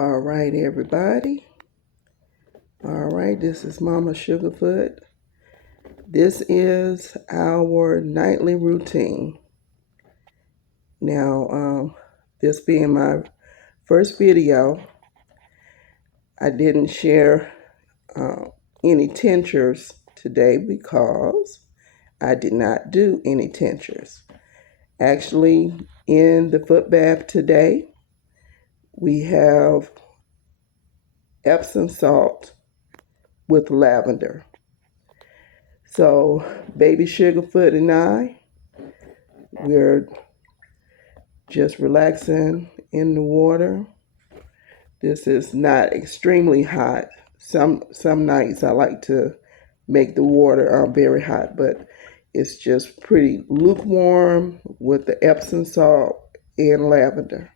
All right, everybody. All right, this is Mama Sugarfoot. This is our nightly routine. Now, this being my first video, I didn't share any tinctures today because I did not do any tinctures. Actually, in the foot bath today, we have Epsom salt with lavender. So, Baby Sugarfoot and we're just relaxing in the water. This is not extremely hot. Some nights I like to make the water very hot, but it's just pretty lukewarm with the Epsom salt and lavender.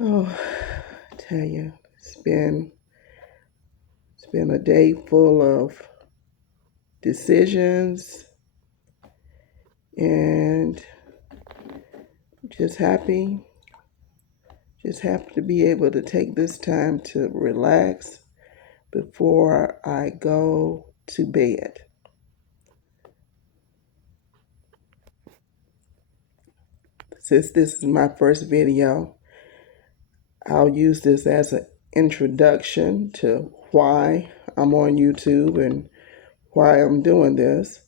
Oh, I tell you, it's been a day full of decisions and just happy to be able to take this time to relax before I go to bed. Since this is my first video, I'll use this as an introduction to why I'm on YouTube and why I'm doing this.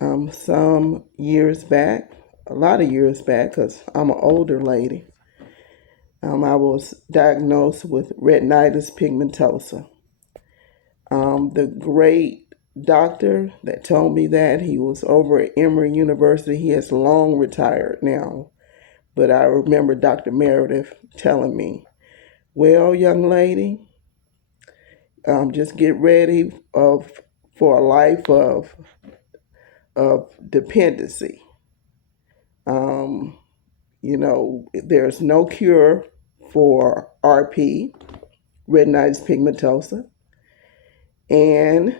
Some years back, a lot of years back, because I'm an older lady, I was diagnosed with retinitis pigmentosa. The great doctor that told me that, he was over at Emory University. He has long retired now. But I remember Dr. Meredith telling me, well, young lady, just get ready for a life of dependency. There's no cure for RP, retinitis pigmentosa. And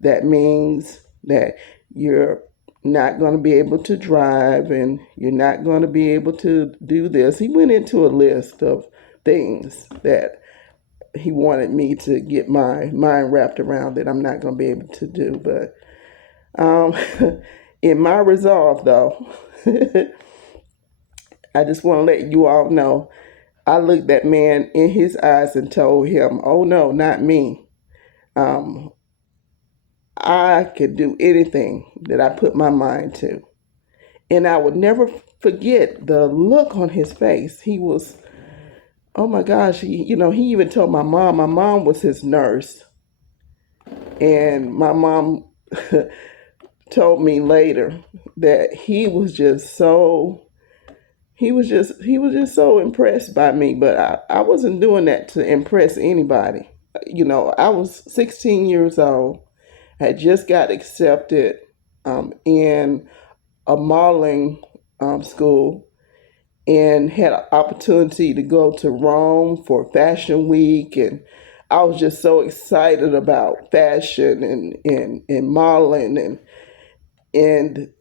that means that you're not going to be able to drive and you're not going to be able to do this. He went into a list of things that he wanted me to get my mind wrapped around that I'm not going to be able to do. But in my resolve, though, I just want to let you all know, I looked that man in his eyes and told him, oh no, not me. I could do anything that I put my mind to. And I would never forget the look on his face. He was, oh my gosh, he even told my mom was his nurse. And my mom told me later that he was just so impressed by me, but I wasn't doing that to impress anybody. I was 16 years old. I had just got accepted in a modeling school and had an opportunity to go to Rome for Fashion Week. And I was just so excited about fashion and modeling. And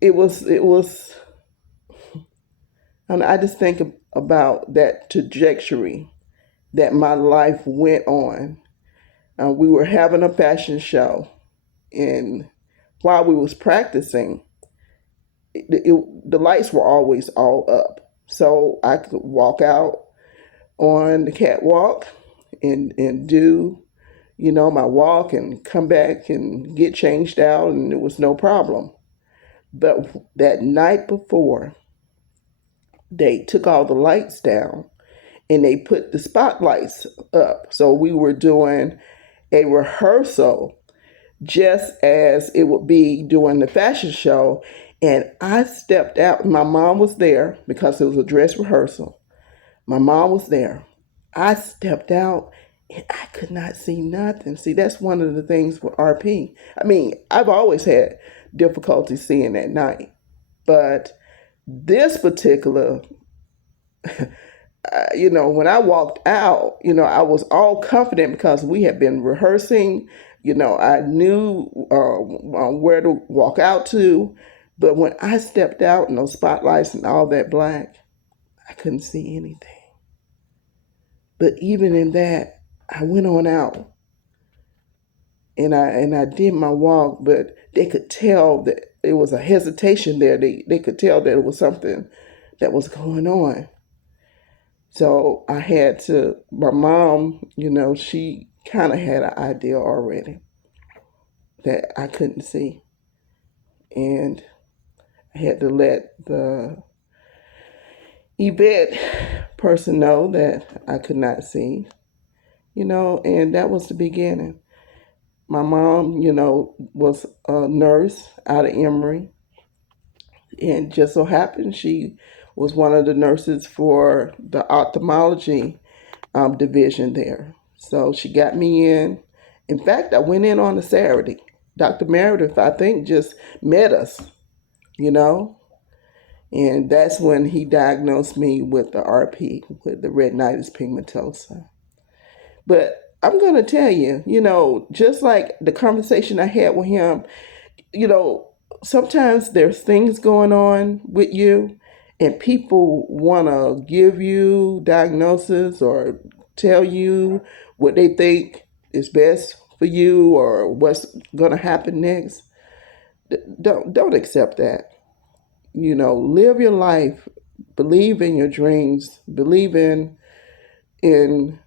it was, and I just think about that trajectory that my life went on. We were having a fashion show, and while we was practicing, the lights were always all up, so I could walk out on the catwalk and do, my walk and come back and get changed out, and it was no problem. But that night before, they took all the lights down and they put the spotlights up. So we were doing a rehearsal just as it would be during the fashion show. And I stepped out. My mom was there because it was a dress rehearsal. My mom was there. I stepped out and I could not see nothing. See, that's one of the things with RP. I mean, I've always had difficulty seeing at night. But this particular when I walked out, I was all confident because we had been rehearsing. I knew where to walk out to. But when I stepped out in those spotlights and all that black, I couldn't see anything. But even in that, I went on out and I did my walk, but they could tell that it was a hesitation there. They could tell that it was something that was going on. So I had to, my mom, she kind of had an idea already that I couldn't see. And I had to let the event person know that I could not see, and that was the beginning. My mom, was a nurse out of Emory, and just so happened she was one of the nurses for the ophthalmology division there. So she got me in. In fact, I went in on a Saturday. Dr. Meredith, I think, just met us, you know, and that's when he diagnosed me with the RP, with the retinitis pigmentosa. But I'm going to tell you, just like the conversation I had with him, you know, sometimes there's things going on with you and people want to give you diagnosis or tell you what they think is best for you or what's going to happen next. Don't accept that. Live your life, believe in your dreams, believe in in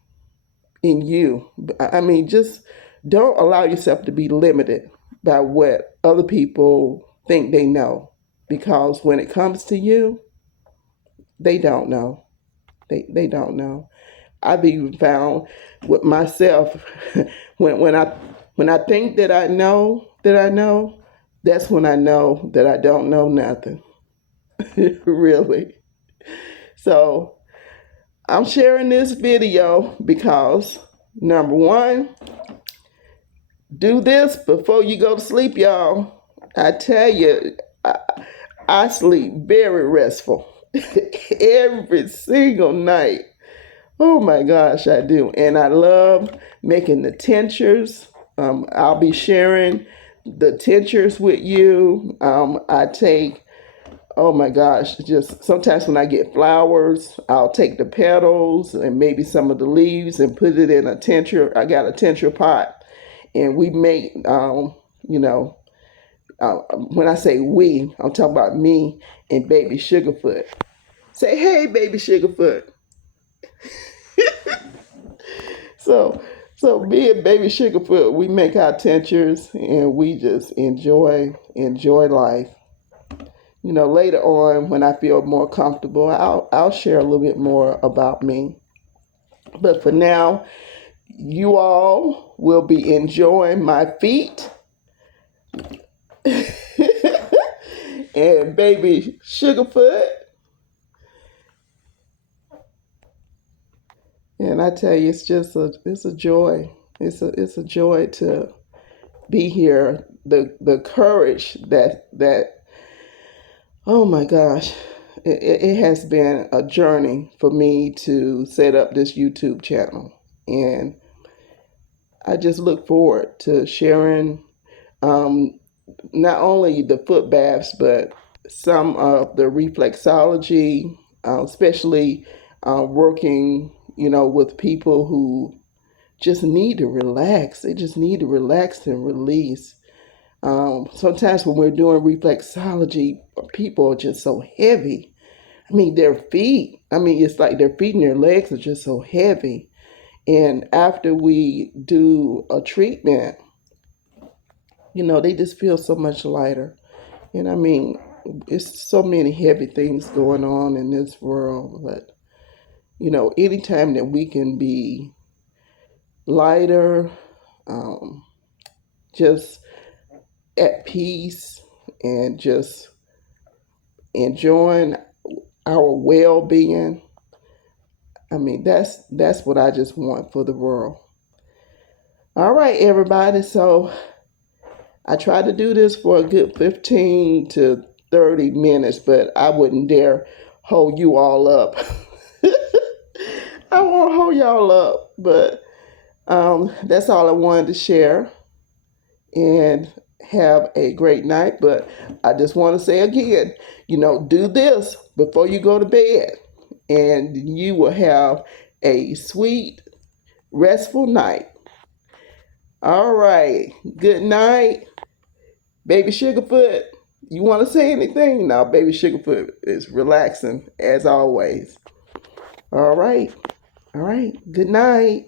you. I mean, just don't allow yourself to be limited by what other people think they know. Because when it comes to you, they don't know. They don't know. I've even found with myself when I think that I know, that's when I know that I don't know nothing. Really. So I'm sharing this video because number one, do this before you go to sleep, y'all. I tell you, I sleep very restful every single night. Oh my gosh, I do. And I love making the tinctures. I'll be sharing the tinctures with you. I take, oh my gosh, just sometimes when I get flowers, I'll take the petals and maybe some of the leaves and put it in a tincture. I got a tincture pot and we make, when I say we, I'm talking about me and baby Sugarfoot. Say, hey, baby Sugarfoot. So, so me and baby Sugarfoot, we make our tinctures and we just enjoy life. Later on when I feel more comfortable, I'll share a little bit more about me. But for now, you all will be enjoying my feet and baby Sugarfoot. And I tell you, it's a joy. It's a joy to be here. The courage that oh my gosh, it has been a journey for me to set up this YouTube channel, and I just look forward to sharing um, not only the foot baths but some of the reflexology, especially working, with people who just need to relax. They just need to relax and release. Sometimes when we're doing reflexology, people are just so heavy. I mean, their feet, it's like their feet and their legs are just so heavy. And after we do a treatment, they just feel so much lighter. And it's so many heavy things going on in this world. But, anytime that we can be lighter, um, just at peace and just enjoying our well-being. That's what I just want for the world. All right, everybody. So I tried to do this for a good 15 to 30 minutes, but I wouldn't dare hold you all up. I won't hold y'all up, but that's all I wanted to share. And have a great night. But I just want to say again, do this before you go to bed, and you will have a sweet, restful night. All right. Good night, Baby Sugarfoot. You want to say anything? Now, Baby Sugarfoot is relaxing as always. All right. All right. Good night.